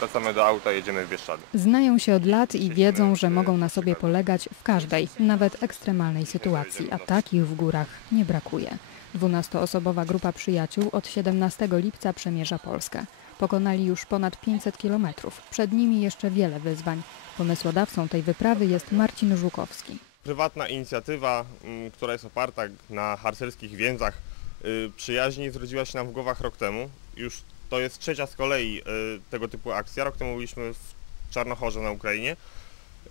Wracamy do auta, jedziemy w Bieszczady. Znają się od lat i wiedzą, że mogą na sobie polegać w każdej, nawet ekstremalnej sytuacji, a takich w górach nie brakuje. 12-osobowa grupa przyjaciół od 17 lipca przemierza Polskę. Pokonali już ponad 500 kilometrów. Przed nimi jeszcze wiele wyzwań. Pomysłodawcą tej wyprawy jest Marcin Żukowski. Prywatna inicjatywa, mm, która jest oparta na harcerskich więzach y, przyjaźni, zrodziła się nam w głowach rok temu. Już to jest trzecia z kolei y, tego typu akcja. Rok temu byliśmy w Czarnochorze na Ukrainie.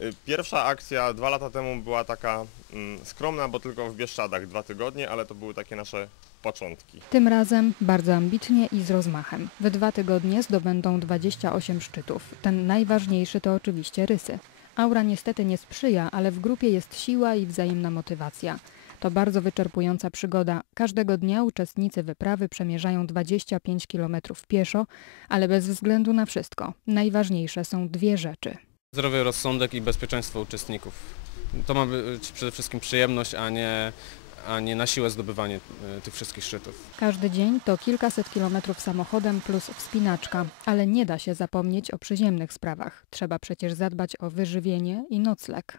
Y, Pierwsza akcja dwa lata temu była taka mm, skromna, bo tylko w Bieszczadach dwa tygodnie, ale to były takie nasze początki. Tym razem bardzo ambitnie i z rozmachem. W dwa tygodnie zdobędą 28 szczytów. Ten najważniejszy to oczywiście rysy. Aura niestety nie sprzyja, ale w grupie jest siła i wzajemna motywacja. To bardzo wyczerpująca przygoda. Każdego dnia uczestnicy wyprawy przemierzają 25 km pieszo, ale bez względu na wszystko. Najważniejsze są dwie rzeczy. Zdrowy rozsądek i bezpieczeństwo uczestników. To ma być przede wszystkim przyjemność, a nie, a nie na siłę zdobywanie e, tych wszystkich szczytów. Każdy dzień to kilkaset kilometrów samochodem plus wspinaczka, ale nie da się zapomnieć o przyziemnych sprawach. Trzeba przecież zadbać o wyżywienie i nocleg.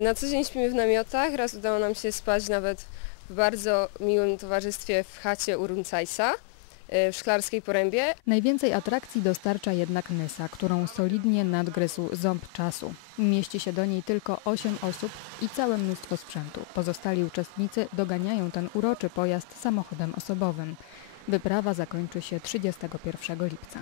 Na co dzień śpimy w namiotach, raz udało nam się spać nawet w bardzo miłym towarzystwie w chacie u Runcajsa y, w Szklarskiej Porębie. Najwięcej atrakcji dostarcza jednak Nysa, którą solidnie nadgryzł ząb czasu. Mieści się do niej tylko 8 osób i całe mnóstwo sprzętu. Pozostali uczestnicy doganiają ten uroczy pojazd samochodem osobowym. Wyprawa zakończy się 31 lipca.